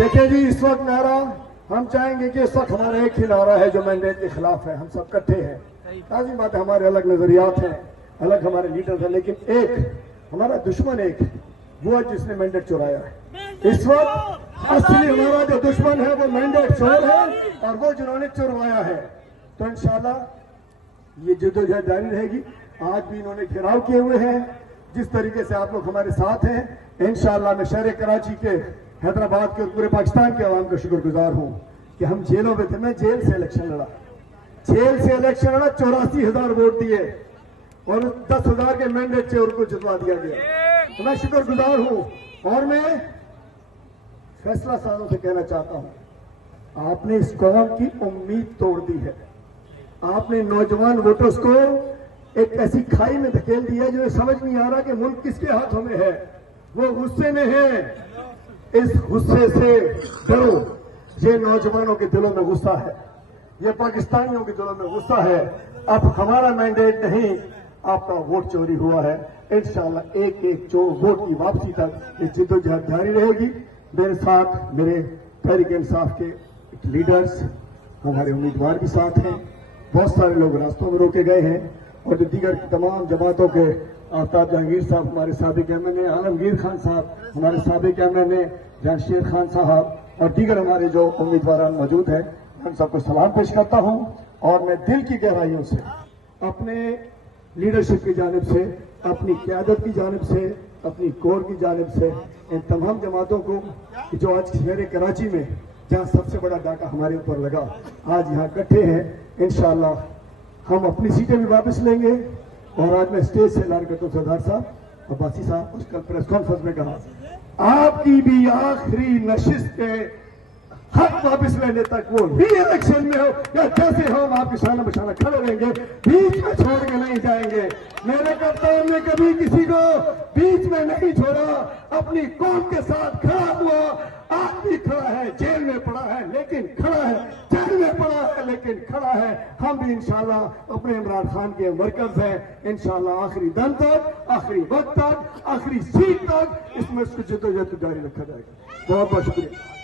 देखिए जी, इस वक्त नारा हम चाहेंगे कि इस वक्त हमारा एक ही नारा है जो मैंडेट के खिलाफ है। हम सब इकट्ठे हैं, लाजिम बात है, हमारे अलग नजरियात हैं, अलग हमारे लीडर्स हैं, लेकिन एक हमारा दुश्मन एक वो है जिसने मैंडेट चुराया है। इस वक्त असली हमारा जो दुश्मन है वो मैंडेट चोर है और वो जिन्होंने चुरवाया है। तो इंशाल्लाह ये जद्दोजहद जारी रहेगी। आज भी इन्होंने घेराव किए हुए हैं। जिस तरीके से आप लोग हमारे साथ हैं, इंशाल्लाह मैं शहर कराची के, हैदराबाद के और पूरे पाकिस्तान के अवाम का शुक्रगुजार हूं कि हम जेलों में थे। मैं जेल से इलेक्शन लड़ा, 84,000 वोट दिए और 10,000 के मैंडेट से उनको जितवा दिया गया। तो मैं शुक्रगुजार हूं और मैं फैसला साजों से कहना चाहता हूं, आपने इस कौम की उम्मीद तोड़ दी है। आपने नौजवान वोटर्स को एक ऐसी खाई में धकेल दिया जो समझ नहीं आ रहा कि मुल्क किसके हाथों में है। वो गुस्से में है, इस गुस्से से डरो। ये नौजवानों के दिलों में गुस्सा है, ये पाकिस्तानियों के दिलों में गुस्सा है। अब हमारा मैंडेट नहीं, आपका वोट चोरी हुआ है। इंशाल्लाह एक एक वोट की वापसी तक ये जिद्दोजहद जारी रहेगी। मेरे साथ मेरे तहरीक इंसाफ के लीडर्स, हमारे उम्मीदवार भी साथ हैं। बहुत सारे लोग रास्तों में रोके गए हैं और जो दीगर तमाम जमातों के आफ्ताब जहांगीर साहब, हमारे साबिक एमएनए आलमगीर खान साहब, हमारे साबिक एमएनए जहांगीर खान साहब और दीगर हमारे जो उम्मीदवार मौजूद हैं, हम सबको सलाम पेश करता हूं। और मैं दिल की गहराइयों से अपने लीडरशिप की जानिब से, अपनी क़यादत की जानिब से, अपनी कोर की जानिब से इन तमाम जमातों को जो आज शहर कराची में जहां सबसे बड़ा डाका हमारे ऊपर लगा, आज यहाँ इकट्ठे हैं। इंशाअल्लाह हम अपनी सीटें भी वापस लेंगे। और आज मैं स्टेज से ऐलान करता हूँ, सरदार साहब अब्बासी साहब, उसका प्रेस कॉन्फ्रेंस में कहा, आपकी भी आखिरी नशिस्त के हक वापस लेने तक वो भी इलेक्शन में हो या जैसे हो, हम आपके शाना बशाना खड़े रहेंगे, बीच में छोड़ के नहीं जाएंगे। मेरे कप्तान ने कभी किसी को बीच में नहीं छोड़ा, अपनी कौम के साथ खड़ा हुआ। आज भी खड़ा है, जेल में पड़ा है लेकिन खड़ा है, जेल में पड़ा है लेकिन खड़ा है। हम भी इंशाल्लाह अपने इमरान खान के मरकज हैं। इंशाल्लाह आखिरी दम तक, आखिरी वक्त तक, आखिरी सीट तक इसमें इसको जिद्दोजहद जारी रखा जाएगा। बहुत बहुत शुक्रिया।